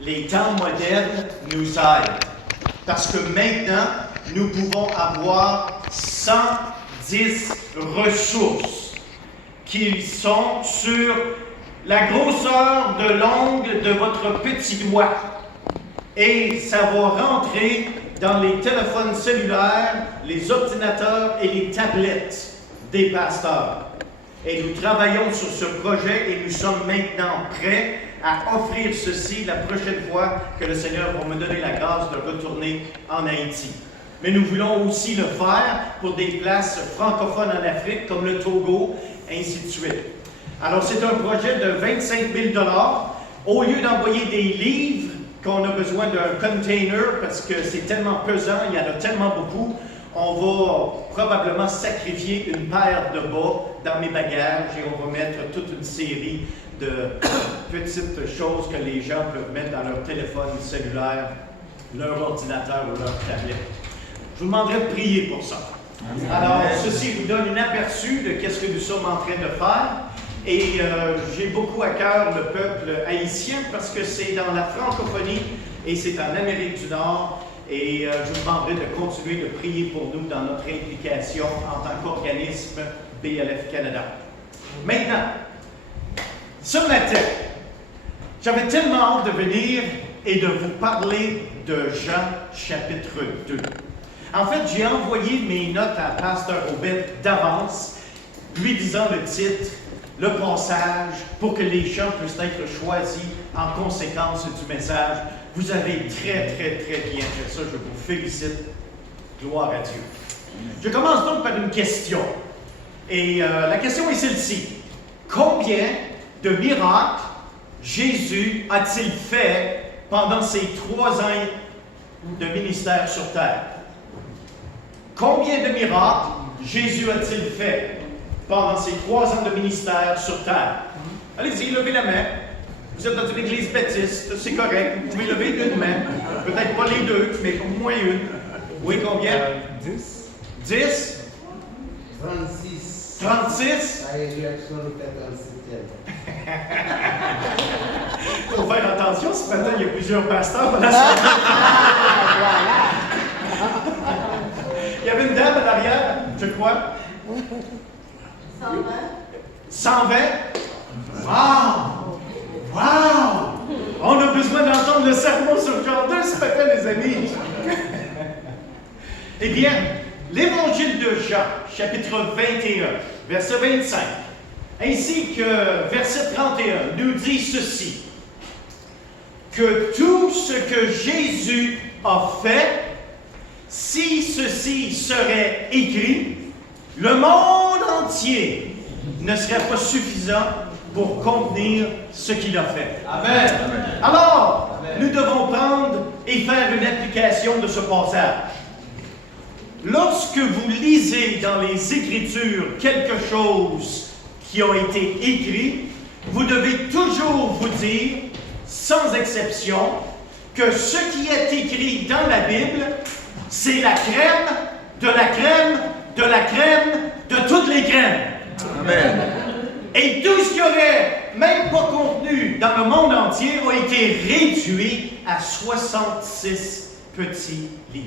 les temps modernes nous aident. Parce que maintenant, nous pouvons avoir 110 ressources qui sont sur la grosseur de l'ongle de votre petit doigt. Et ça va rentrer dans les téléphones cellulaires, les ordinateurs et les tablettes des pasteurs. Et nous travaillons sur ce projet et nous sommes maintenant prêts à offrir ceci la prochaine fois que le Seigneur va me donner la grâce de retourner en Haïti. Mais nous voulons aussi le faire pour des places francophones en Afrique, comme le Togo, ainsi de suite. Alors, c'est un projet de 25 000 $. Au lieu d'envoyer des livres, qu'on a besoin d'un container, parce que c'est tellement pesant, il y en a tellement beaucoup, on va probablement sacrifier une paire de bas dans mes bagages et on va mettre toute une série de petites choses que les gens peuvent mettre dans leur téléphone cellulaire, leur ordinateur ou leur tablette. Je vous demanderai de prier pour ça. Alors, ceci vous donne un aperçu de ce que nous sommes en train de faire. Et j'ai beaucoup à cœur le peuple haïtien parce que c'est dans la francophonie et c'est en Amérique du Nord. Et je vous demanderai de continuer de prier pour nous dans notre implication en tant qu'organisme BLF Canada. Maintenant, ce matin, j'avais tellement hâte de venir et de vous parler de Jean chapitre 2. En fait, j'ai envoyé mes notes à Pasteur Robert d'avance, lui disant le titre, le passage, pour que les gens puissent être choisis en conséquence du message. Vous avez très bien fait ça. Je vous félicite. Gloire à Dieu. Je commence donc par une question. Et la question est celle-ci. Combien de miracles Jésus a-t-il fait pendant ses 3 ans de ministère sur terre? Combien de miracles Jésus a-t-il fait pendant ses 3 ans de ministère sur terre? Allez-y, levez la main. Vous êtes dans une église baptiste, c'est correct. Vous pouvez lever une main. Peut-être pas les deux, mais au moins une. Oui, combien? 10. 10? 36. 36? La résurrection le 37e. Il faut faire attention, ce matin, il y a plusieurs pasteurs dans la salle. Il y avait une dame en arrière, je crois. 120. 120? Wow! Wow! On a besoin d'entendre le sermon sur Jean 2 ce matin, les amis. Eh bien, l'évangile de Jean, chapitre 21, verset 25, ainsi que verset 31, nous dit ceci, que tout ce que Jésus a fait, si ceci serait écrit, le monde entier ne serait pas suffisant pour contenir ce qu'il a fait. Amen. Alors, Amen. nous devons prendre et faire une application de ce passage. Lorsque vous lisez dans les Écritures quelque chose qui a été écrit, vous devez toujours vous dire, sans exception, que ce qui est écrit dans la Bible, c'est la crème, de la crème, de la crème, de toutes les crèmes. Amen. Et tout ce qui aurait même pas contenu dans le monde entier a été réduit à 66 petits livres.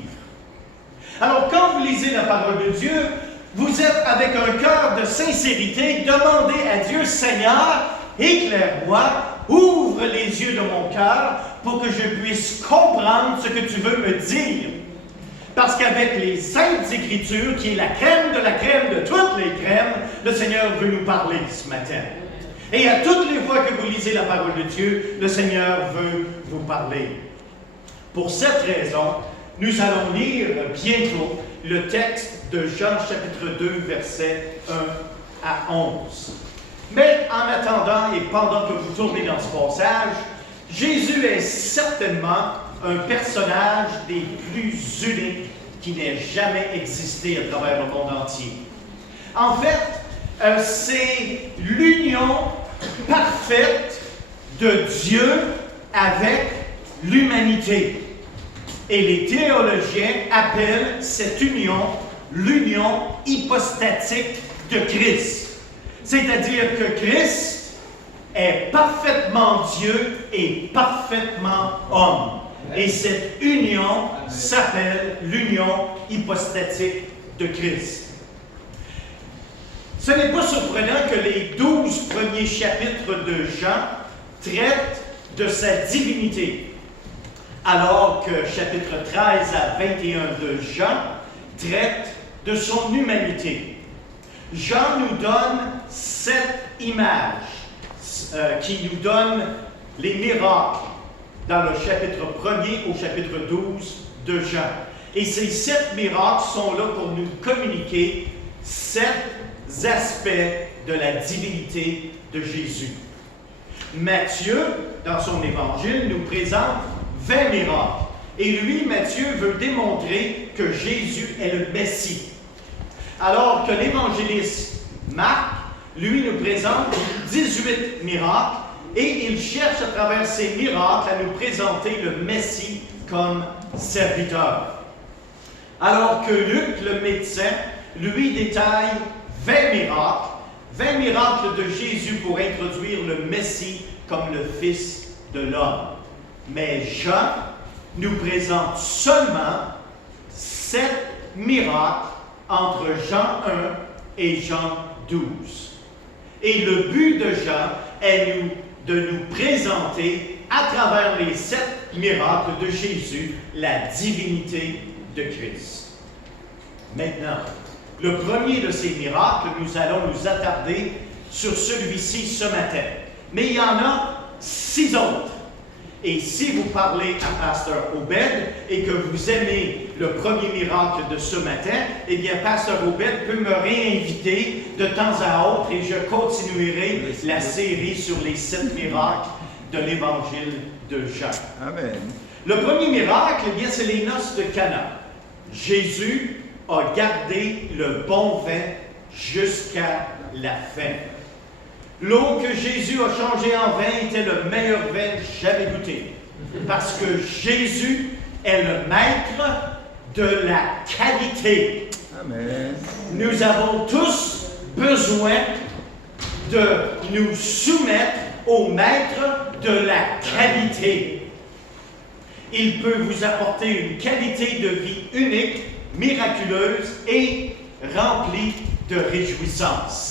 Alors, quand vous lisez la parole de Dieu, vous êtes avec un cœur de sincérité, demandez à Dieu, Seigneur, éclaire-moi, ouvre les yeux de mon cœur pour que je puisse comprendre ce que tu veux me dire. Parce qu'avec les Saintes Écritures, qui est la crème de toutes les crèmes, le Seigneur veut nous parler ce matin. Et à toutes les fois que vous lisez la parole de Dieu, le Seigneur veut vous parler. Pour cette raison, nous allons lire bientôt le texte de Jean chapitre 2, versets 1 à 11. Mais en attendant et pendant que vous tournez dans ce passage, Jésus est certainement un personnage des plus uniques qui n'ait jamais existé à travers le monde entier. En fait, c'est l'union parfaite de Dieu avec l'humanité. Et les théologiens appellent cette union l'union hypostatique de Christ. C'est-à-dire que Christ est parfaitement parfaitement Dieu et parfaitement homme. Et cette union s'appelle l'union hypostatique de Christ. Ce n'est pas surprenant que les 12 premiers chapitres de Jean traitent de sa divinité, alors que chapitre 13 à 21 de Jean traite de son humanité. Jean nous donne 7 images qui nous donnent les miracles dans le chapitre 1er au chapitre 12 de Jean. Et ces 7 miracles sont là pour nous communiquer 7 aspects de la divinité de Jésus. Matthieu, dans son évangile, nous présente 20 miracles. Et lui, Matthieu, veut démontrer que Jésus est le Messie. Alors que l'évangéliste Marc, lui, nous présente 18 miracles et il cherche à travers ces miracles à nous présenter le Messie comme serviteur. Alors que Luc, le médecin, lui détaille 20 miracles de Jésus pour introduire le Messie comme le Fils de l'homme. Mais Jean nous présente seulement 7 miracles entre Jean 1 et Jean 12. Et le but de Jean est de nous présenter à travers les 7 miracles de Jésus la divinité de Christ. Maintenant, le premier de ces miracles, nous allons nous attarder sur celui-ci ce matin. Mais il y en a 6 autres. Et si vous parlez à Pasteur Obed et que vous aimez le premier miracle de ce matin, eh bien, Pasteur Obed peut me réinviter de temps à autre et je continuerai la série sur les 7 miracles de l'Évangile de Jean. Amen. Le premier miracle, eh bien, c'est les noces de Cana. Jésus a gardé le bon vin jusqu'à la fin. L'eau que Jésus a changée en vin était le meilleur vin jamais goûté. Parce que Jésus est le maître de la qualité. Amen. Nous avons tous besoin de nous soumettre au maître de la qualité. Il peut vous apporter une qualité de vie unique, miraculeuse et remplie de réjouissance.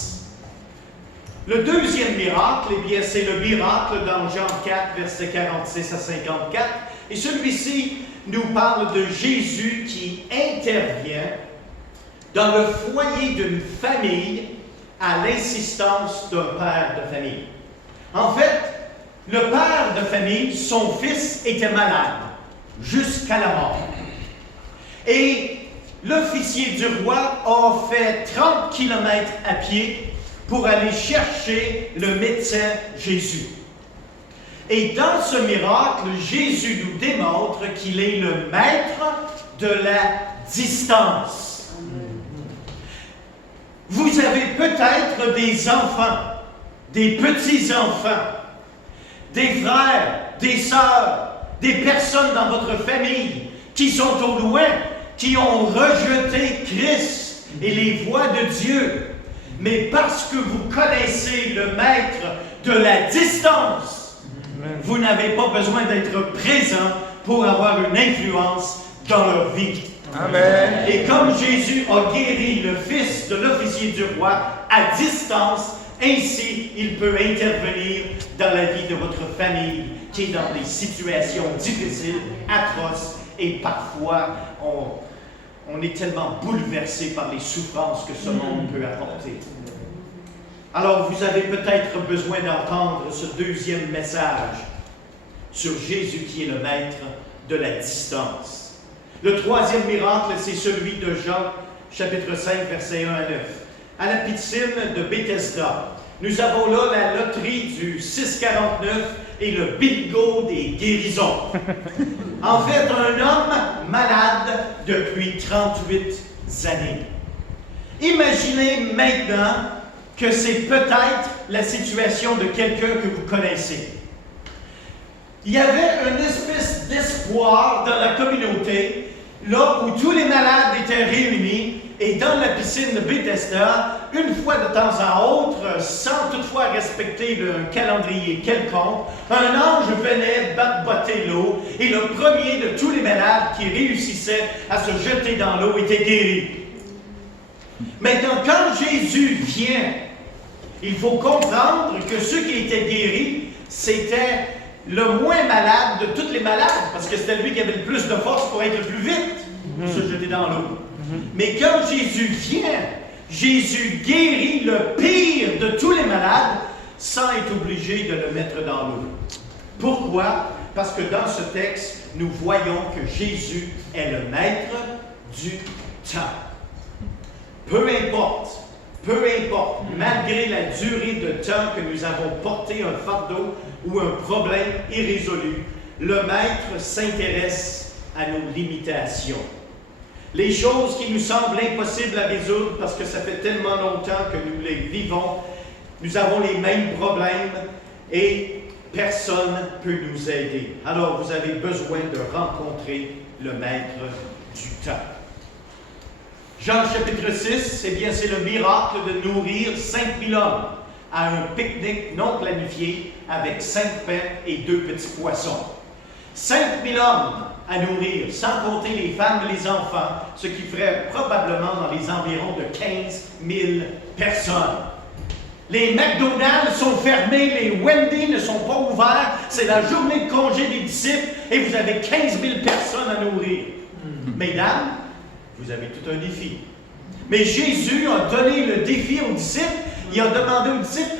Le deuxième miracle, eh bien, c'est le miracle dans Jean 4, versets 46 à 54. Et celui-ci nous parle de Jésus qui intervient dans le foyer d'une famille à l'insistance d'un père de famille. En fait, le père de famille, son fils était malade jusqu'à la mort. Et l'officier du roi a fait 30 kilomètres à pied pour aller chercher le médecin Jésus. Et dans ce miracle, Jésus nous démontre qu'il est le maître de la distance. Vous avez peut-être des enfants, des petits-enfants, des frères, des sœurs, des personnes dans votre famille qui sont au loin, qui ont rejeté Christ et les voies de Dieu. Mais parce que vous connaissez le maître de la distance, vous n'avez pas besoin d'être présent pour avoir une influence dans leur vie. Amen. Et comme Jésus a guéri le fils de l'officier du roi à distance, ainsi il peut intervenir dans la vie de votre famille qui est dans des situations difficiles, atroces, et parfois on est tellement bouleversé par les souffrances que ce monde peut apporter. Alors, vous avez peut-être besoin d'entendre ce deuxième message sur Jésus qui est le maître de la distance. Le troisième miracle, c'est celui de Jean, chapitre 5, versets 1 à 9. À la piscine de Bethesda, nous avons là la loterie du 649 et le bingo des guérisons. En fait, un homme malade depuis 38 années. Imaginez maintenant que c'est peut-être la situation de quelqu'un que vous connaissez. Il y avait une espèce d'espoir dans la communauté, là où tous les malades étaient réunis, Et dans la piscine de Bethesda, une fois de temps à autre, sans toutefois respecter le calendrier quelconque, un ange venait botter l'eau et le premier de tous les malades qui réussissaient à se jeter dans l'eau était guéri. Maintenant, quand Jésus vient, il faut comprendre que ceux qui étaient guéris, c'était le moins malade de tous les malades, parce que c'était lui qui avait le plus de force pour être le plus vite se jeter dans l'eau. Mais quand Jésus vient, Jésus guérit le pire de tous les malades sans être obligé de le mettre dans l'eau. Pourquoi? Parce que dans ce texte, nous voyons que Jésus est le maître du temps. Peu importe, malgré la durée de temps que nous avons porté un fardeau ou un problème irrésolu, le maître s'intéresse à nos limitations. Les choses qui nous semblent impossibles à résoudre parce que ça fait tellement longtemps que nous les vivons, nous avons les mêmes problèmes et personne ne peut nous aider. Alors vous avez besoin de rencontrer le maître du temps. Jean chapitre 6, c'est le miracle de nourrir 5000 hommes à un pique-nique non planifié avec 5 pains et 2 petits poissons. 5000 hommes à nourrir, sans compter les femmes et les enfants, ce qui ferait probablement dans les environs de 15 000 personnes. Les McDonald's sont fermés, les Wendy ne sont pas ouverts, c'est la journée de congé des disciples et vous avez 15 000 personnes à nourrir. Mesdames, vous avez tout un défi. Mais Jésus a donné le défi aux disciples, il a demandé aux disciples,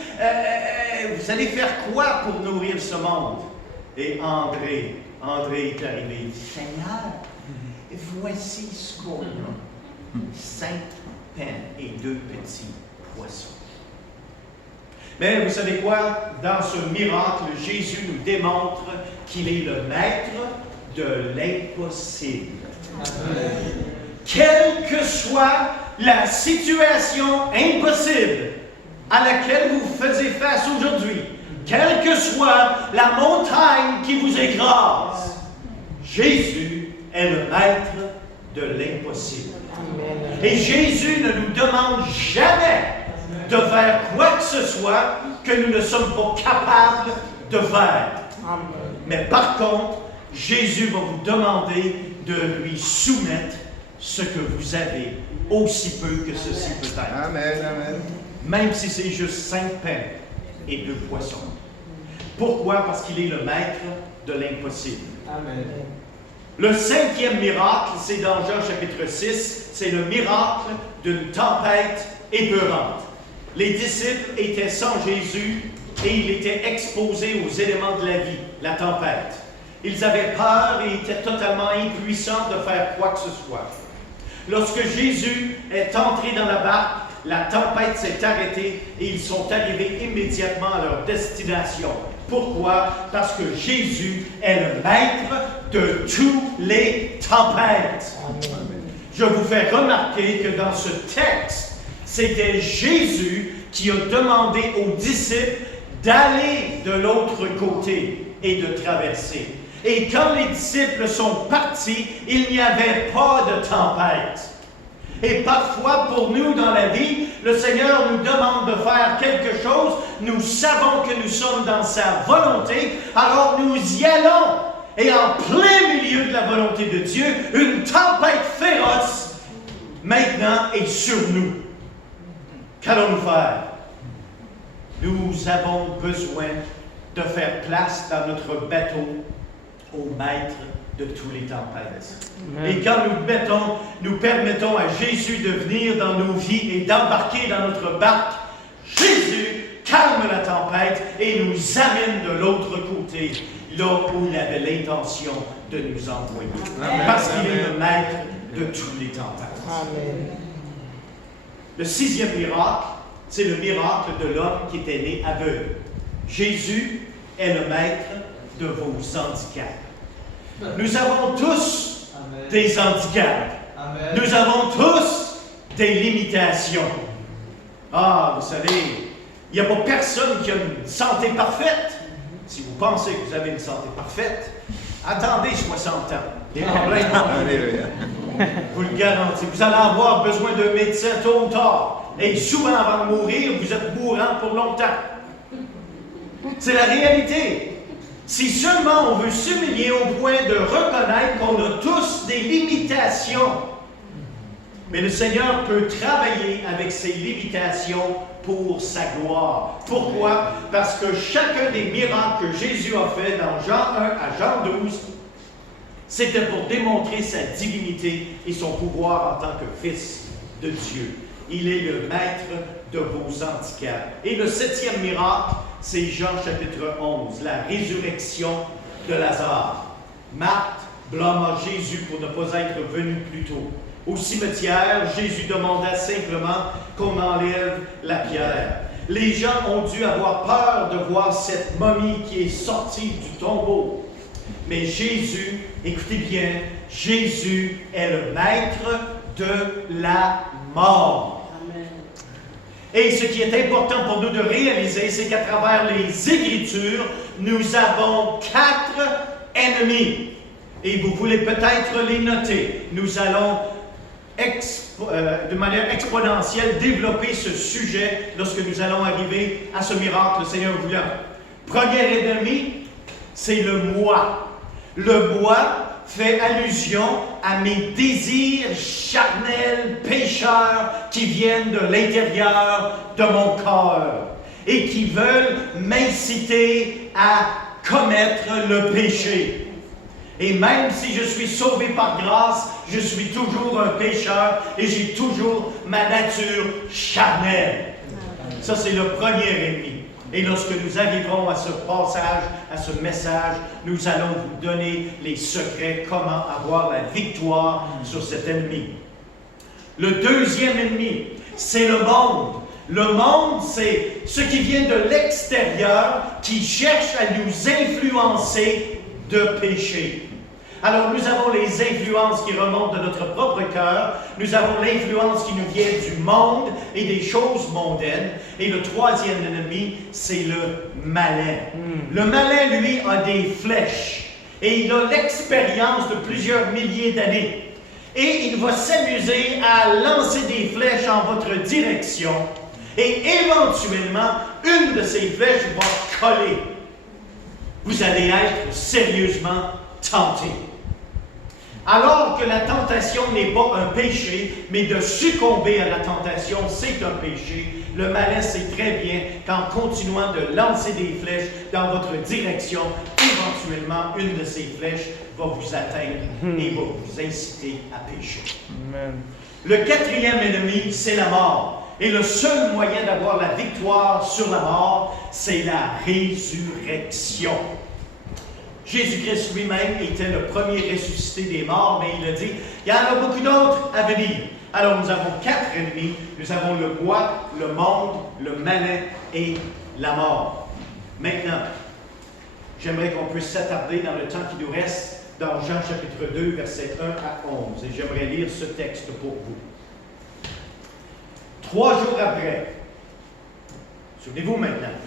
vous allez faire quoi pour nourrir ce monde? Et André est arrivé, il dit, Seigneur, voici ce qu'on a. 5 pains et 2 petits poissons. Mais vous savez quoi? Dans ce miracle, Jésus nous démontre qu'il est le maître de l'impossible. Quelle que soit la situation impossible à laquelle vous faisiez face aujourd'hui, quelle que soit la montagne qui vous écrase, Jésus est le maître de l'impossible. Et Jésus ne nous demande jamais de faire quoi que ce soit que nous ne sommes pas capables de faire. Mais par contre, Jésus va vous demander de lui soumettre ce que vous avez, aussi peu que ceci peut être. Amen, amen. Même si c'est juste 5 pains et 2 poissons. Pourquoi? Parce qu'il est le maître de l'impossible. Amen. Le 5e miracle, c'est dans Jean chapitre 6, c'est le miracle d'une tempête épeurante. Les disciples étaient sans Jésus et ils étaient exposés aux éléments de la vie, la tempête. Ils avaient peur et étaient totalement impuissants de faire quoi que ce soit. Lorsque Jésus est entré dans la barque, la tempête s'est arrêtée et ils sont arrivés immédiatement à leur destination. Pourquoi? Parce que Jésus est le maître de toutes les tempêtes. Je vous fais remarquer que dans ce texte, c'était Jésus qui a demandé aux disciples d'aller de l'autre côté et de traverser. Et quand les disciples sont partis, il n'y avait pas de tempête. Et parfois, pour nous dans la vie, le Seigneur nous demande de faire quelque chose. Nous savons que nous sommes dans sa volonté, alors nous y allons. Et en plein milieu de la volonté de Dieu, une tempête féroce maintenant est sur nous. Qu'allons-nous faire? Nous avons besoin de faire place dans notre bateau au maître de tous les tempêtes. Et quand nous permettons à Jésus de venir dans nos vies et d'embarquer dans notre barque, Jésus calme la tempête et nous amène de l'autre côté, là où il avait l'intention de nous envoyer. Amen. Parce qu'il est le maître de toutes les tempêtes. Amen. Le 6e miracle, c'est le miracle de l'homme qui était né aveugle. Jésus est le maître de vos handicaps. Nous avons tous des handicaps. Amen. Nous avons tous des limitations. Ah, vous savez, il n'y a pas personne qui a une santé parfaite. Si vous pensez que vous avez une santé parfaite, attendez 60 ans. Des problèmes. Alléluia. Vous le garantis. Vous allez avoir besoin d'un médecin tôt ou tard. Et souvent, avant de mourir, vous êtes mourant pour longtemps. C'est la réalité. Si seulement on veut s'humilier au point de reconnaître qu'on a tous des limitations, mais le Seigneur peut travailler avec ces limitations pour sa gloire. Pourquoi? Parce que chacun des miracles que Jésus a fait dans Jean 1 à Jean 12, c'était pour démontrer sa divinité et son pouvoir en tant que Fils de Dieu. Il est le maître de vos handicaps. Et le 7e miracle, c'est Jean chapitre 11, la résurrection de Lazare. Marthe blâma Jésus pour ne pas être venu plus tôt. Au cimetière, Jésus demanda simplement qu'on enlève la pierre. Les gens ont dû avoir peur de voir cette momie qui est sortie du tombeau. Mais Jésus, écoutez bien, Jésus est le maître de la mort. Amen. Et ce qui est important pour nous de réaliser, c'est qu'à travers les Écritures, nous avons 4 ennemis. Et vous voulez peut-être les noter. Nous allons de manière exponentielle développer ce sujet lorsque nous allons arriver à ce miracle, le Seigneur voulant. Premier ennemi, c'est le moi. Le moi fait allusion à mes désirs charnels, pécheurs, qui viennent de l'intérieur de mon corps et qui veulent m'inciter à commettre le péché. Et même si je suis sauvé par grâce, je suis toujours un pécheur et j'ai toujours ma nature charnelle. Ça, c'est le premier ennemi. Et lorsque nous arriverons à ce passage, à ce message, nous allons vous donner les secrets, comment avoir la victoire sur cet ennemi. Le deuxième ennemi, c'est le monde. Le monde, c'est ce qui vient de l'extérieur, qui cherche à nous influencer de péché. Alors, nous avons les influences qui remontent de notre propre cœur. Nous avons l'influence qui nous vient du monde et des choses mondaines. Et le troisième ennemi, c'est le malin. Le malin, lui, a des flèches. Et il a l'expérience de plusieurs milliers d'années. Et il va s'amuser à lancer des flèches en votre direction. Et éventuellement, une de ces flèches va coller. Vous allez être sérieusement tenté. Alors que la tentation n'est pas un péché, mais de succomber à la tentation, c'est un péché, le malin sait très bien qu'en continuant de lancer des flèches dans votre direction, éventuellement, une de ces flèches va vous atteindre et va vous inciter à pécher. Amen. Le quatrième ennemi, c'est la mort. Et le seul moyen d'avoir la victoire sur la mort, c'est la résurrection. Jésus-Christ lui-même était le premier ressuscité des morts, mais il a dit, il y en a beaucoup d'autres à venir. Alors nous avons 4 ennemis. Nous avons le bois, le monde, le malin et la mort. Maintenant, j'aimerais qu'on puisse s'attarder dans le temps qui nous reste dans Jean chapitre 2, versets 1 à 11. Et j'aimerais lire ce texte pour vous. 3 jours après, souvenez-vous maintenant,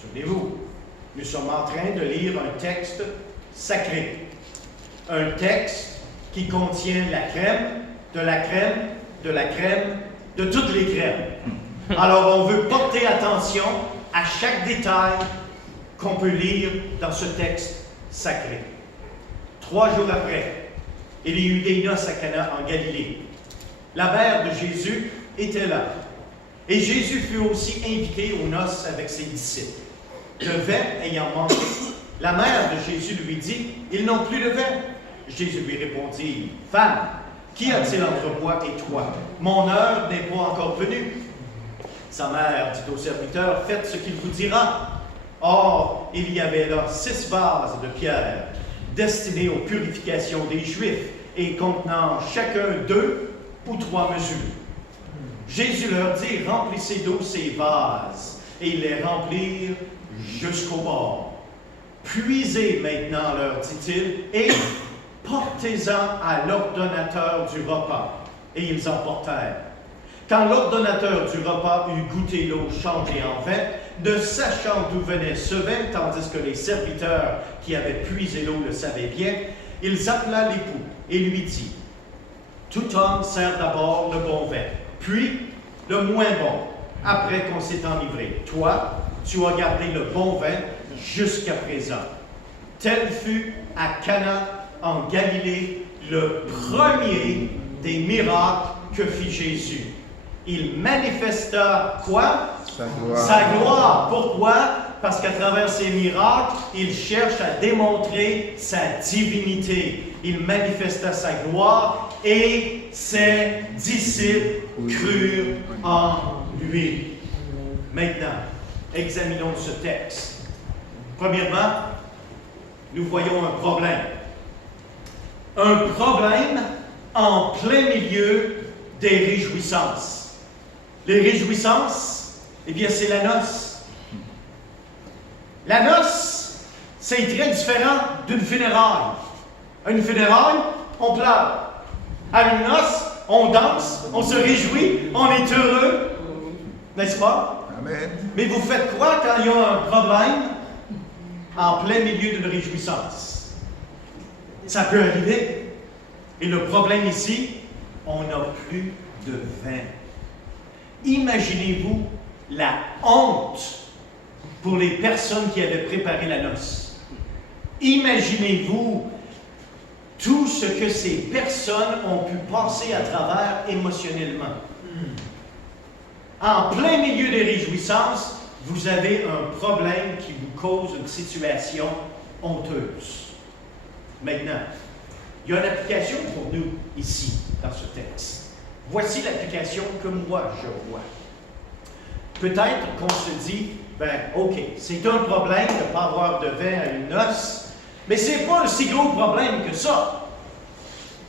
souvenez-vous, nous sommes en train de lire un texte sacré. Un texte qui contient la crème, de la crème, de la crème, de toutes les crèmes. Alors, on veut porter attention à chaque détail qu'on peut lire dans ce texte sacré. 3 jours après, il y eut des noces à Cana en Galilée. La mère de Jésus était là. Et Jésus fut aussi invité aux noces avec ses disciples. Le vin ayant manqué, la mère de Jésus lui dit, « Ils n'ont plus de vin. » Jésus lui répondit, « Femme, qui a-t-il entre moi et toi? Mon heure n'est pas encore venue. » Sa mère dit au serviteur, « Faites ce qu'il vous dira. » Or, il y avait là 6 vases de pierre, destinés aux purifications des Juifs, et contenant chacun 2 ou 3 mesures. Jésus leur dit, « Remplissez d'eau ces vases. » Et ils les remplirent jusqu'au bord. « Puisez maintenant, leur dit-il, et portez-en à l'ordonnateur du repas. » Et ils en portèrent. Quand l'ordonnateur du repas eut goûté l'eau changée en vin, ne sachant d'où venait ce vin, tandis que les serviteurs qui avaient puisé l'eau le savaient bien, il appela l'époux et lui dit, « Tout homme sert d'abord le bon vin, puis le moins bon, après qu'on s'est enivré. Toi, tu as gardé le bon vin jusqu'à présent. » Tel fut à Cana en Galilée le premier des miracles que fit Jésus. Il manifesta quoi? Sa gloire. Pourquoi? Parce qu'à travers ces miracles, il cherche à démontrer sa divinité. Il manifesta sa gloire et ses disciples crurent en lui. Maintenant, examinons ce texte. Premièrement, nous voyons un problème. Un problème en plein milieu des réjouissances. Les réjouissances, eh bien, c'est la noce. La noce, c'est très différent d'une funéraille. À une funéraille, on pleure. À une noce, on danse, on se réjouit, on est heureux. N'est-ce pas? Amen. Mais vous faites quoi quand il y a un problème en plein milieu d'une réjouissance? Ça peut arriver. Et le problème ici, on n'a plus de vin. Imaginez-vous la honte pour les personnes qui avaient préparé la noce. Imaginez-vous tout ce que ces personnes ont pu passer à travers émotionnellement. En plein milieu des réjouissances, vous avez un problème qui vous cause une situation honteuse. Maintenant, il y a une application pour nous ici, dans ce texte. Voici l'application que moi je vois. Peut-être qu'on se dit, OK, c'est un problème de ne pas avoir de vin à une noce, mais ce n'est pas un si gros problème que ça.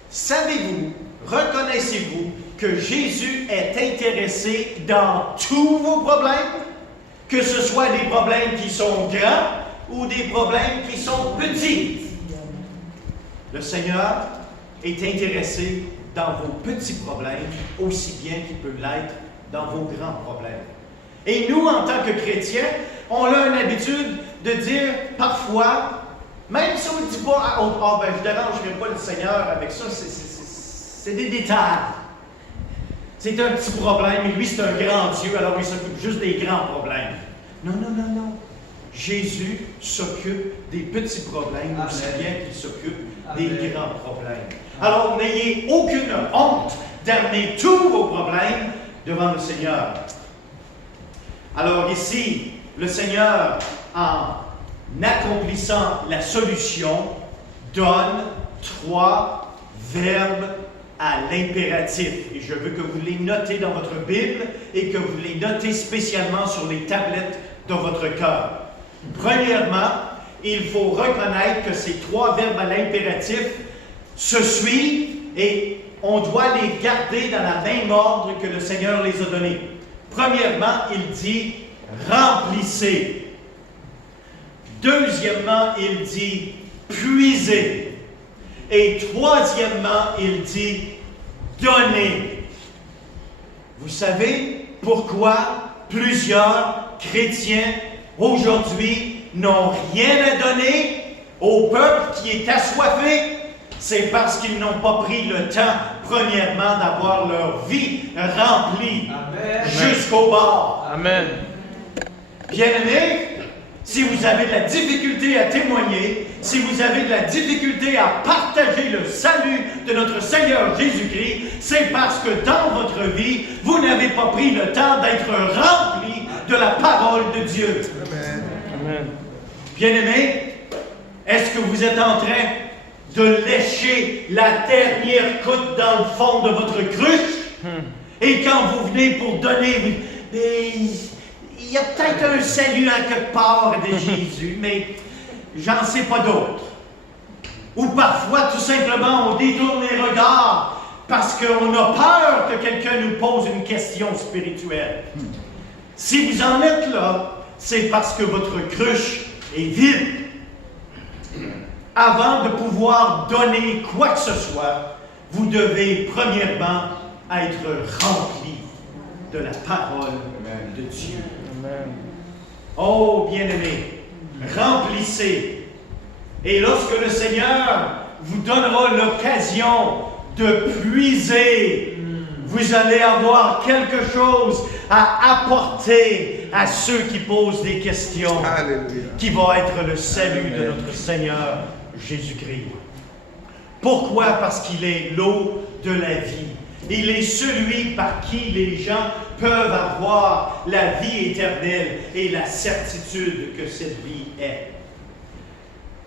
Savez-vous, reconnaissez-vous que Jésus est intéressé dans tous vos problèmes, que ce soit des problèmes qui sont grands ou des problèmes qui sont petits? Le Seigneur est intéressé dans vos petits problèmes aussi bien qu'il peut l'être dans vos grands problèmes. Et nous, en tant que chrétiens, on a une habitude de dire parfois, même si on ne dit pas, je ne dérangerai pas le Seigneur avec ça, c'est des détails. C'est un petit problème, et lui, c'est un grand Dieu, alors il s'occupe juste des grands problèmes. Non, non, non, non. Jésus s'occupe des petits problèmes aussi bien qu'il s'occupe des grands problèmes. Alors, n'ayez aucune honte d'amener tous vos problèmes devant le Seigneur. Alors ici, le Seigneur, en accomplissant la solution, donne 3 verbes à l'impératif. Et je veux que vous les notez dans votre Bible et que vous les notez spécialement sur les tablettes de votre cœur. Premièrement, il faut reconnaître que ces 3 verbes à l'impératif se suivent et on doit les garder dans la même ordre que le Seigneur les a donnés. Premièrement, il dit « remplissez ». Deuxièmement, il dit « puisez ». Et troisièmement, il dit « donnez ». Vous savez pourquoi plusieurs chrétiens aujourd'hui n'ont rien à donner au peuple qui est assoiffé? C'est parce qu'ils n'ont pas pris le temps, premièrement, d'avoir leur vie remplie jusqu'au bord. Amen. Bien-aimés, si vous avez de la difficulté à témoigner, si vous avez de la difficulté à partager le salut de notre Seigneur Jésus-Christ, c'est parce que dans votre vie, vous n'avez pas pris le temps d'être rempli de la parole de Dieu. Amen. Amen. Bien-aimés, est-ce que vous êtes en train de lécher la dernière goutte dans le fond de votre cruche? Et quand vous venez pour donner, il y a peut-être un salut à quelque part de Jésus, mais j'en sais pas d'autre. Ou parfois, tout simplement, on détourne les regards parce qu'on a peur que quelqu'un nous pose une question spirituelle. Si vous en êtes là, c'est parce que votre cruche est vide. Avant de pouvoir donner quoi que ce soit, vous devez premièrement être rempli de la parole de Dieu. Amen. Oh, bien-aimés, remplissez. Et lorsque le Seigneur vous donnera l'occasion de puiser. Vous allez avoir quelque chose à apporter à ceux qui posent des questions, qui va être le salut de notre Seigneur Jésus-Christ. Pourquoi? Parce qu'il est l'eau de la vie. Il est celui par qui les gens peuvent avoir la vie éternelle et la certitude que cette vie est.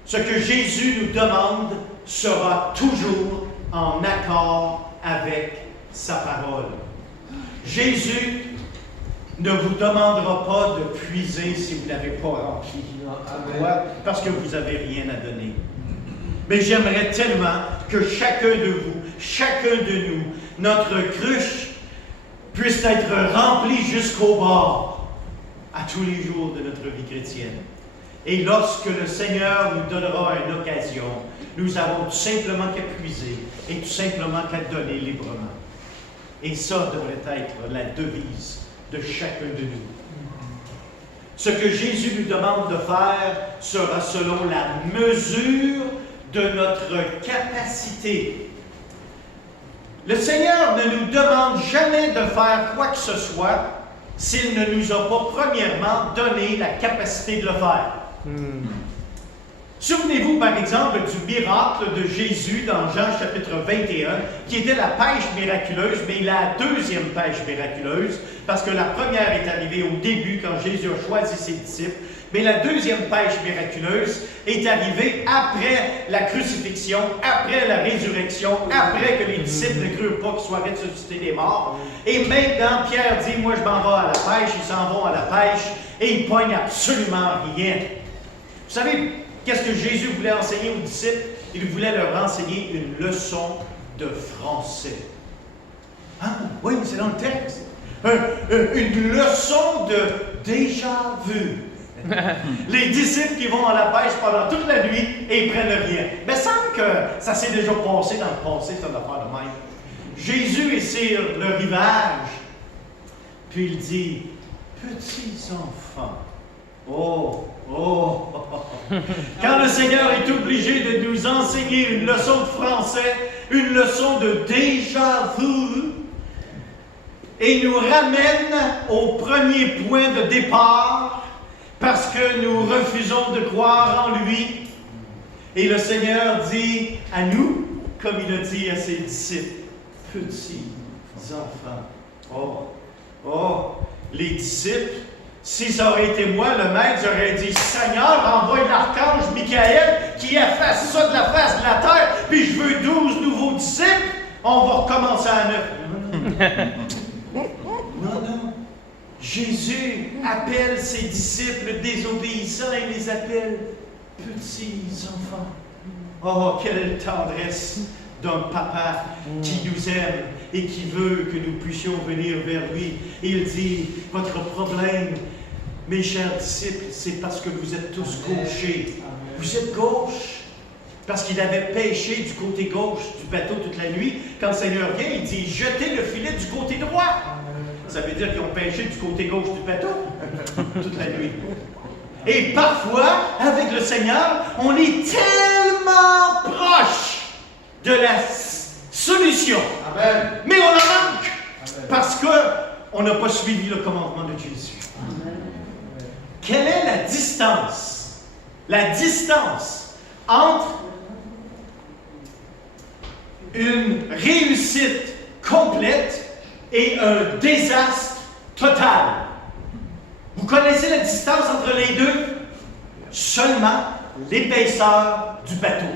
Ce que Jésus nous demande sera toujours en accord avec sa parole. Jésus ne vous demandera pas de puiser si vous n'avez pas rempli. Pourquoi? Parce que vous n'avez rien à donner. Mais j'aimerais tellement que chacun de vous, chacun de nous, notre cruche puisse être remplie jusqu'au bord à tous les jours de notre vie chrétienne. Et lorsque le Seigneur nous donnera une occasion, nous avons tout simplement qu'à puiser et tout simplement qu'à donner librement. Et ça devrait être la devise de chacun de nous. Ce que Jésus nous demande de faire sera selon la mesure de notre capacité. Le Seigneur ne nous demande jamais de faire quoi que ce soit s'il ne nous a pas premièrement donné la capacité de le faire. Souvenez-vous par exemple du miracle de Jésus dans Jean chapitre 21, qui était la pêche miraculeuse, mais la deuxième pêche miraculeuse, parce que la première est arrivée au début quand Jésus a choisi ses disciples, mais la deuxième pêche miraculeuse est arrivée après la crucifixion, après la résurrection, après que les disciples ne crurent pas qu'il soit ressuscité des morts. Et maintenant, Pierre dit, moi je m'en vais à la pêche, ils s'en vont à la pêche, et ils pognent absolument rien. Vous savez, qu'est-ce que Jésus voulait enseigner aux disciples? Il voulait leur enseigner une leçon de français. Ah, oui, c'est dans le texte. Une leçon de déjà vu. Les disciples qui vont à la pêche pendant toute la nuit et ils prennent rien. Mais il semble que ça s'est déjà passé dans le passé, cette affaire de même. Jésus est sur le rivage, puis il dit, petits enfants, quand le Seigneur est obligé de nous enseigner une leçon de français, une leçon de déjà vu, et nous ramène au premier point de départ, parce que nous refusons de croire en lui. Et le Seigneur dit à nous, comme il a dit à ses disciples, petits enfants. Les disciples, si ça aurait été moi, le maître, j'aurais dit, Seigneur, envoie l'archange Michael qui efface ça de la face de la terre, puis je veux 12 nouveaux disciples, on va recommencer à neuf. Non. Jésus appelle ses disciples désobéissants et les appelle petits enfants. Oh, quelle tendresse d'un papa qui nous aime et qui veut que nous puissions venir vers lui. Il dit, votre problème, mes chers disciples, c'est parce que vous êtes tous gauchers. Vous êtes gauche. Parce qu'il avait pêché du côté gauche du bateau toute la nuit. Quand le Seigneur vient, il dit, jetez le filet du côté droit. Ça veut dire qu'ils ont pêché du côté gauche du bateau toute la nuit. Et parfois, avec le Seigneur, on est tellement proche de la solution. Amen. Mais on en manque. Amen. Parce qu'on n'a pas suivi le commandement de Jésus. Amen. Quelle est la distance? La distance entre une réussite complète et un désastre total. Vous connaissez la distance entre les deux? Seulement l'épaisseur du bateau.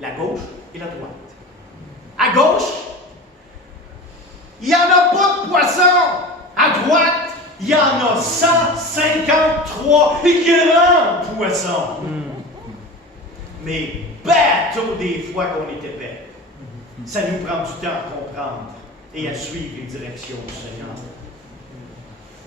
La gauche et la droite. À gauche, il n'y en a pas de poissons. À droite, il y en a 153 grands poissons. Mais bateau des fois qu'on est épais. Ça nous prend du temps à comprendre et à suivre les directions du Seigneur.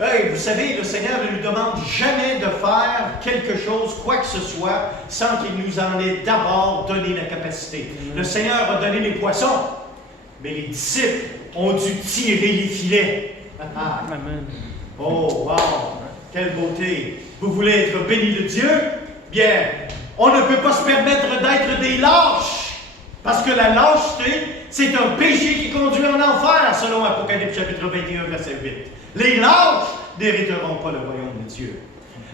Hey, vous savez, le Seigneur ne nous demande jamais de faire quelque chose, quoi que ce soit, sans qu'il nous en ait d'abord donné la capacité. Le Seigneur a donné les poissons, mais les disciples ont dû tirer les filets. Amen. Oh, wow! Quelle beauté! Vous voulez être béni de Dieu? Bien, On ne peut pas se permettre d'être des lâches. Parce que la lâcheté, c'est un péché qui conduit en enfer, selon Apocalypse chapitre 21, verset 8. Les lâches n'hériteront pas le royaume de Dieu.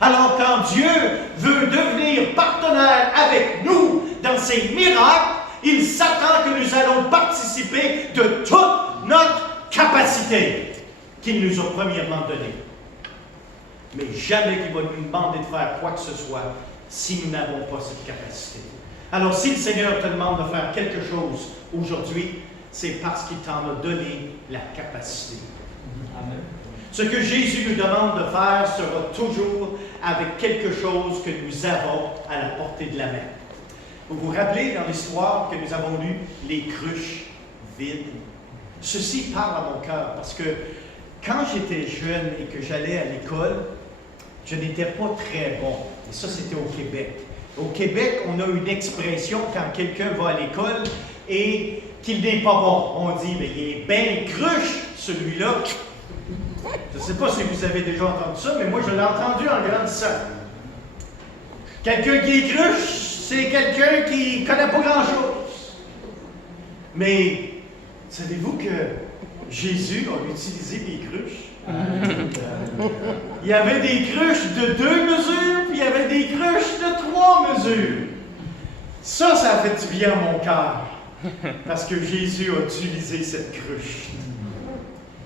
Alors quand Dieu veut devenir partenaire avec nous dans ses miracles, il s'attend que nous allons participer de toute notre capacité qu'il nous a premièrement donnée. Mais jamais qu'il va nous demander de faire quoi que ce soit si nous n'avons pas cette capacité. Alors si le Seigneur te demande de faire quelque chose aujourd'hui, c'est parce qu'il t'en a donné la capacité. Amen. Ce que Jésus nous demande de faire sera toujours avec quelque chose que nous avons à la portée de la main. Vous vous rappelez dans l'histoire que nous avons lu les cruches vides? Ceci parle à mon cœur parce que quand j'étais jeune et que j'allais à l'école, je n'étais pas très bon. Et ça, c'était au Québec. Au Québec, on a une expression quand quelqu'un va à l'école et qu'il n'est pas bon. On dit, mais il est bien cruche, celui-là. Je ne sais pas si vous avez déjà entendu ça, mais moi, je l'ai entendu en grandissant. Quelqu'un qui est cruche, c'est quelqu'un qui ne connaît pas grand-chose. Mais savez-vous que Jésus a utilisé des cruches? Il y avait des cruches de 2 mesures, puis il y avait des cruches de 3 mesures. Ça a fait du bien à mon cœur, parce que Jésus a utilisé cette cruche.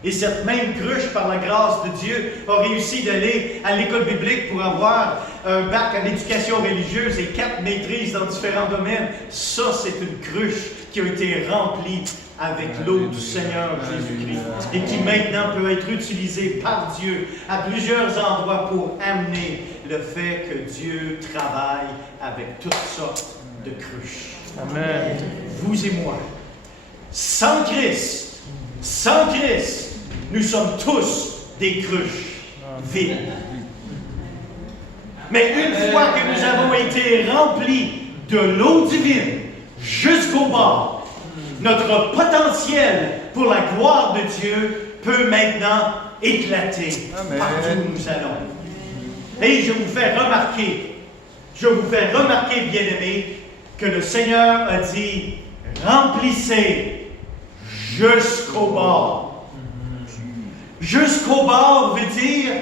Et cette même cruche, par la grâce de Dieu, a réussi d'aller à l'école biblique pour avoir un bac en éducation religieuse et 4 maîtrises dans différents domaines. Ça, c'est une cruche qui a été remplie avec l'eau du Seigneur Jésus-Christ et qui maintenant peut être utilisée par Dieu à plusieurs endroits pour amener le fait que Dieu travaille avec toutes sortes de cruches. Amen. Vous et moi, sans Christ, nous sommes tous des cruches vides. Mais une fois que nous avons été remplis de l'eau divine jusqu'au bord, notre potentiel pour la gloire de Dieu peut maintenant éclater partout où nous allons. Et je vous fais remarquer, bien-aimés, que le Seigneur a dit, remplissez jusqu'au bord. Jusqu'au bord veut dire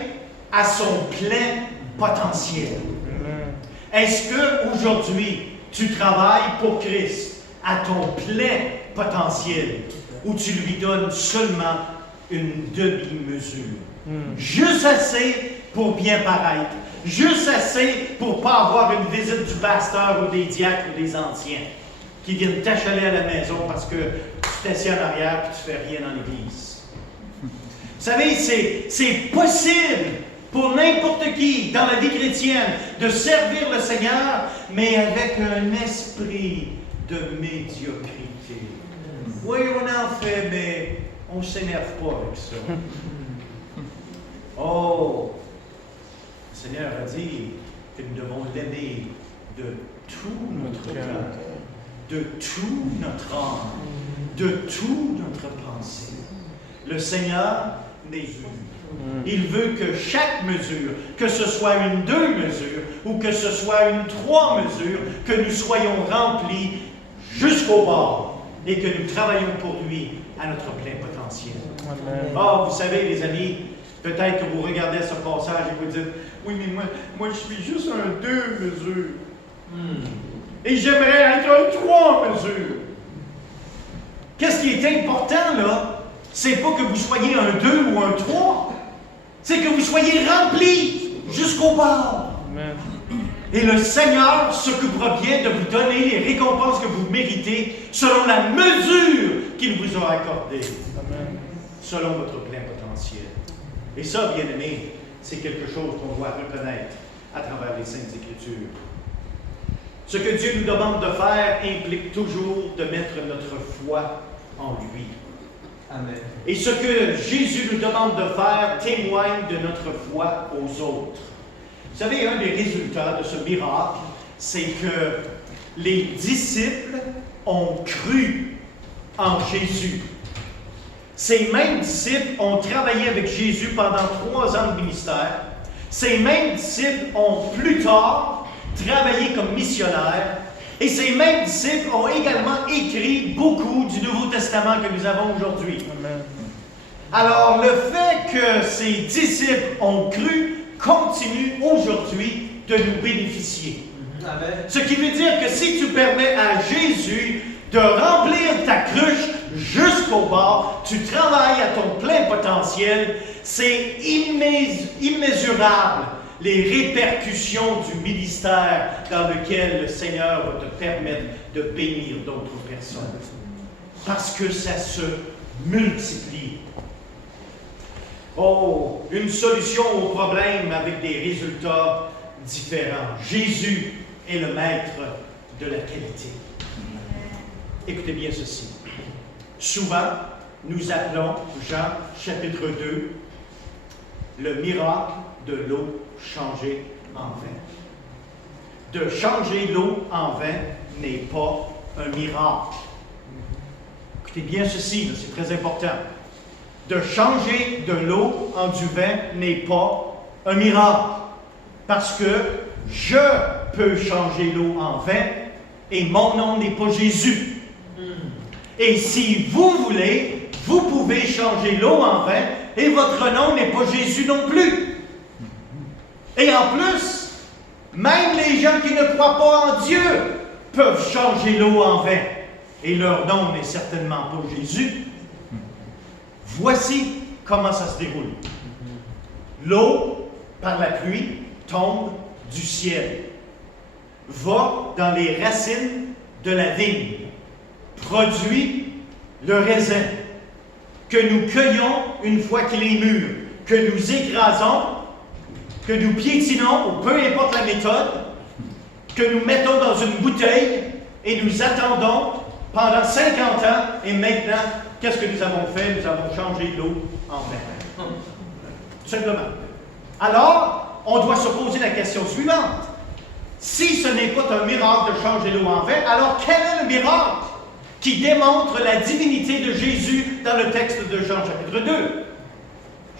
à son plein potentiel. Est-ce que aujourd'hui tu travailles pour Christ à ton plein potentiel ou tu lui donnes seulement une demi-mesure? Juste assez pour bien paraître. Juste assez pour ne pas avoir une visite du pasteur ou des diacres ou des anciens qui viennent t'achaler à la maison parce que tu t'assieds en arrière et tu ne fais rien dans l'église. Vous savez, c'est possible pour n'importe qui dans la vie chrétienne de servir le Seigneur, mais avec un esprit de médiocrité. Oui, on en fait, mais on ne s'énerve pas avec ça. Oh, le Seigneur a dit que nous devons l'aimer de tout notre cœur, de tout notre âme, de toute notre pensée. Le Seigneur il veut que chaque mesure, que ce soit une 2 mesures ou que ce soit une 3 mesures, que nous soyons remplis jusqu'au bord et que nous travaillons pour lui à notre plein potentiel. Oh, vous savez, les amis, peut-être que vous regardez ce passage et vous dites, oui, mais moi je suis juste un 2 mesures. Et j'aimerais être un 3 mesures. Qu'est-ce qui est important là? C'est pas que vous soyez un 2 ou un 3. C'est que vous soyez remplis jusqu'au bord. Amen. Et le Seigneur s'occupera bien de vous donner les récompenses que vous méritez selon la mesure qu'il vous a accordée. Amen. Selon votre plein potentiel. Et ça, bien aimé, c'est quelque chose qu'on doit reconnaître à travers les Saintes Écritures. Ce que Dieu nous demande de faire implique toujours de mettre notre foi en lui. Amen. Et ce que Jésus nous demande de faire témoigne de notre foi aux autres. Vous savez, un des résultats de ce miracle, c'est que les disciples ont cru en Jésus. Ces mêmes disciples ont travaillé avec Jésus pendant 3 ans de ministère. Ces mêmes disciples ont plus tard travailler comme missionnaires. Et ces mêmes disciples ont également écrit beaucoup du Nouveau Testament que nous avons aujourd'hui. Alors, le fait que ces disciples ont cru continue aujourd'hui de nous bénéficier. Amen. Ce qui veut dire que si tu permets à Jésus de remplir ta cruche jusqu'au bord, tu travailles à ton plein potentiel, c'est immesurable les répercussions du ministère dans lequel le Seigneur va te permettre de bénir d'autres personnes. Parce que ça se multiplie. Oh, une solution au problème avec des résultats différents. Jésus est le maître de la qualité. Écoutez bien ceci. Souvent, nous appelons, Jean chapitre 2, le miracle de l'eau changée en vin. De changer l'eau en vin n'est pas un miracle. Écoutez bien ceci, c'est très important. De changer de l'eau en du vin n'est pas un miracle. Parce que je peux changer l'eau en vin et mon nom n'est pas Jésus. Et si vous voulez, vous pouvez changer l'eau en vin et votre nom n'est pas Jésus non plus. Et en plus, même les gens qui ne croient pas en Dieu peuvent changer l'eau en vin. Et leur nom n'est certainement pas Jésus. Voici comment ça se déroule. L'eau, par la pluie, tombe du ciel, va dans les racines de la vigne, produit le raisin, que nous cueillons une fois qu'il est mûr, que nous écrasons, que nous piétinons, ou peu importe la méthode, que nous mettons dans une bouteille et nous attendons pendant 50 ans, et maintenant, qu'est-ce que nous avons fait? Nous avons changé l'eau en vin. Tout simplement. Alors, on doit se poser la question suivante. Si ce n'est pas un miracle de changer l'eau en vin, alors quel est le miracle qui démontre la divinité de Jésus dans le texte de Jean chapitre 2?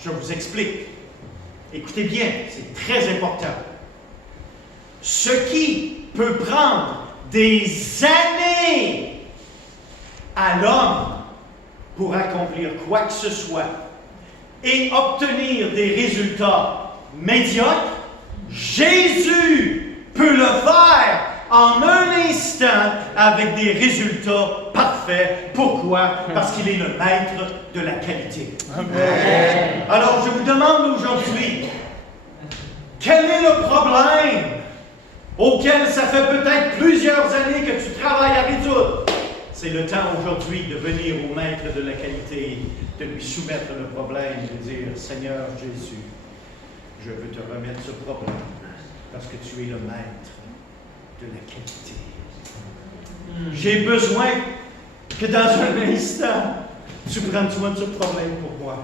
Je vous explique. Écoutez bien, c'est très important. Ce qui peut prendre des années à l'homme pour accomplir quoi que ce soit et obtenir des résultats médiocres, Jésus peut le faire en un instant avec des résultats parfaits. Pourquoi? Parce qu'il est le maître de la qualité. Amen. Alors je vous demande aujourd'hui, quel est le problème auquel ça fait peut-être plusieurs années que tu travailles à résoudre? C'est le temps aujourd'hui de venir au maître de la qualité, de lui soumettre le problème et de dire, Seigneur Jésus, je veux te remettre ce problème parce que tu es le maître de la qualité. J'ai besoin que dans un instant, tu prennes soin de ce problème pour moi.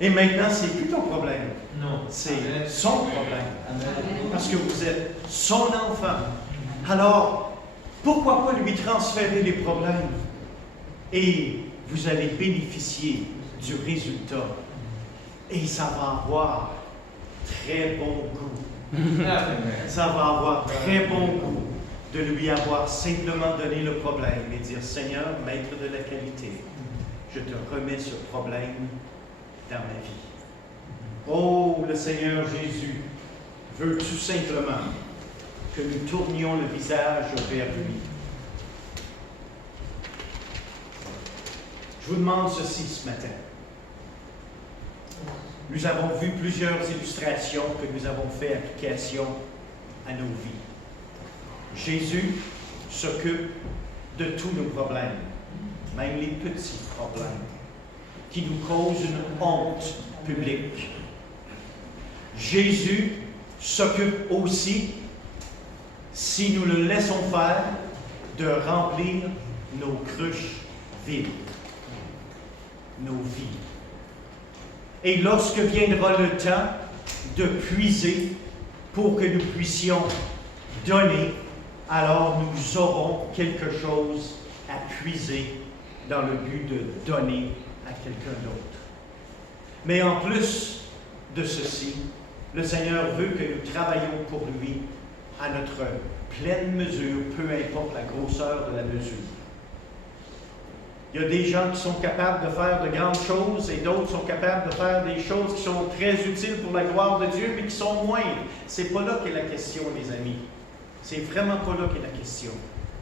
Et maintenant, c'est plus ton problème. Non. C'est son problème. Amen. Parce que vous êtes son enfant. Alors, pourquoi pas lui transférer les problèmes? Et vous allez bénéficier du résultat. Et ça va avoir très bon goût. Ça va avoir très bon goût de lui avoir simplement donné le problème et dire, Seigneur, maître de la qualité, je te remets ce problème dans ma vie. Oh, le Seigneur Jésus veut tout simplement que nous tournions le visage vers lui. Je vous demande ceci ce matin. Nous avons vu plusieurs illustrations que nous avons fait application à nos vies. Jésus s'occupe de tous nos problèmes, même les petits problèmes, qui nous causent une honte publique. Jésus s'occupe aussi, si nous le laissons faire, de remplir nos cruches vides, nos vies. Et lorsque viendra le temps de puiser pour que nous puissions donner, alors nous aurons quelque chose à puiser dans le but de donner à quelqu'un d'autre. Mais en plus de ceci, le Seigneur veut que nous travaillions pour lui à notre pleine mesure, peu importe la grosseur de la mesure. Il y a des gens qui sont capables de faire de grandes choses et d'autres sont capables de faire des choses qui sont très utiles pour la gloire de Dieu, mais qui sont moindres. C'est pas là qu'est la question, les amis. C'est vraiment pas là qu'est la question.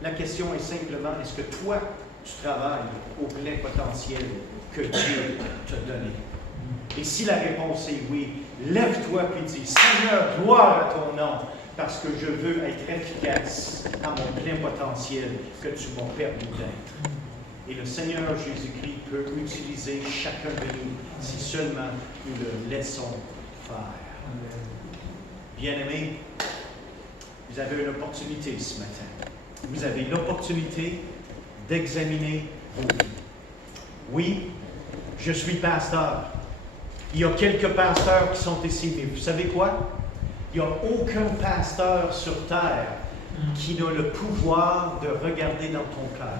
La question est simplement, est-ce que toi, tu travailles au plein potentiel que Dieu t'a donné? Et si la réponse est oui, lève-toi et dis, Seigneur, gloire à ton nom, parce que je veux être efficace à mon plein potentiel que tu m'as permis d'être. Et le Seigneur Jésus-Christ peut utiliser chacun de nous si seulement nous le laissons faire. Bien-aimés, vous avez une opportunité ce matin. Vous avez l'opportunité d'examiner vos vies. Oui, je suis pasteur. Il y a quelques pasteurs qui sont ici, mais vous savez quoi? Il n'y a aucun pasteur sur terre qui n'a le pouvoir de regarder dans ton cœur.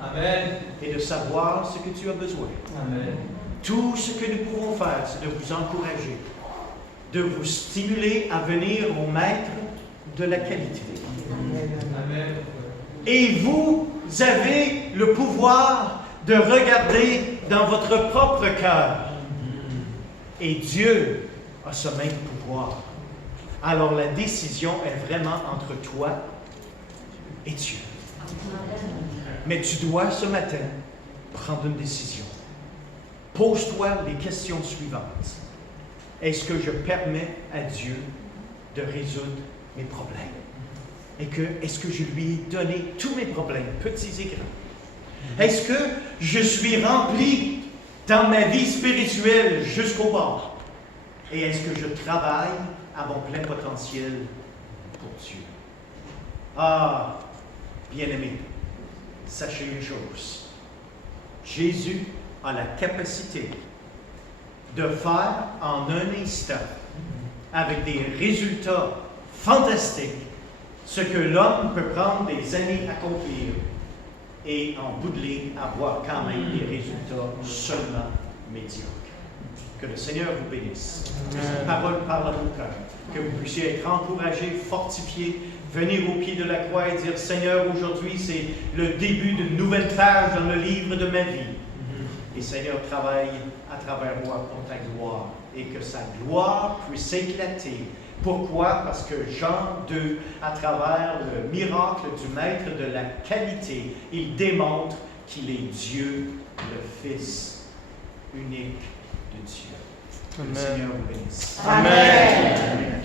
Amen. Et de savoir ce que tu as besoin. Amen. Tout ce que nous pouvons faire, c'est de vous encourager, de vous stimuler à venir au maître de la qualité. Amen. Et vous avez le pouvoir de regarder dans votre propre cœur. Et Dieu a ce même pouvoir. Alors la décision est vraiment entre toi et Dieu. Mais tu dois ce matin prendre une décision. Pose-toi les questions suivantes. Est-ce que je permets à Dieu de résoudre mes problèmes? Est-ce que je lui ai donné tous mes problèmes, petits et grands? Est-ce que je suis rempli dans ma vie spirituelle jusqu'au bord? Et est-ce que je travaille à mon plein potentiel pour Dieu? Ah, bien-aimé, sachez une chose. Jésus a la capacité de faire en un instant, avec des résultats fantastiques, ce que l'homme peut prendre des années à accomplir et en bout de ligne avoir quand même des résultats seulement médiocres. Que le Seigneur vous bénisse. Que cette parole parle à vos cœurs. Que vous puissiez être encouragés, fortifiés, venir au pied de la croix et dire, Seigneur, aujourd'hui c'est le début d'une nouvelle page dans le livre de ma vie. Et Seigneur, travaille à travers moi pour ta gloire et que sa gloire puisse éclater. Pourquoi? Parce que Jean 2, à travers le miracle du Maître de la qualité, il démontre qu'il est Dieu, le Fils unique de Dieu. Que le Seigneur vous bénisse. Amen. Amen.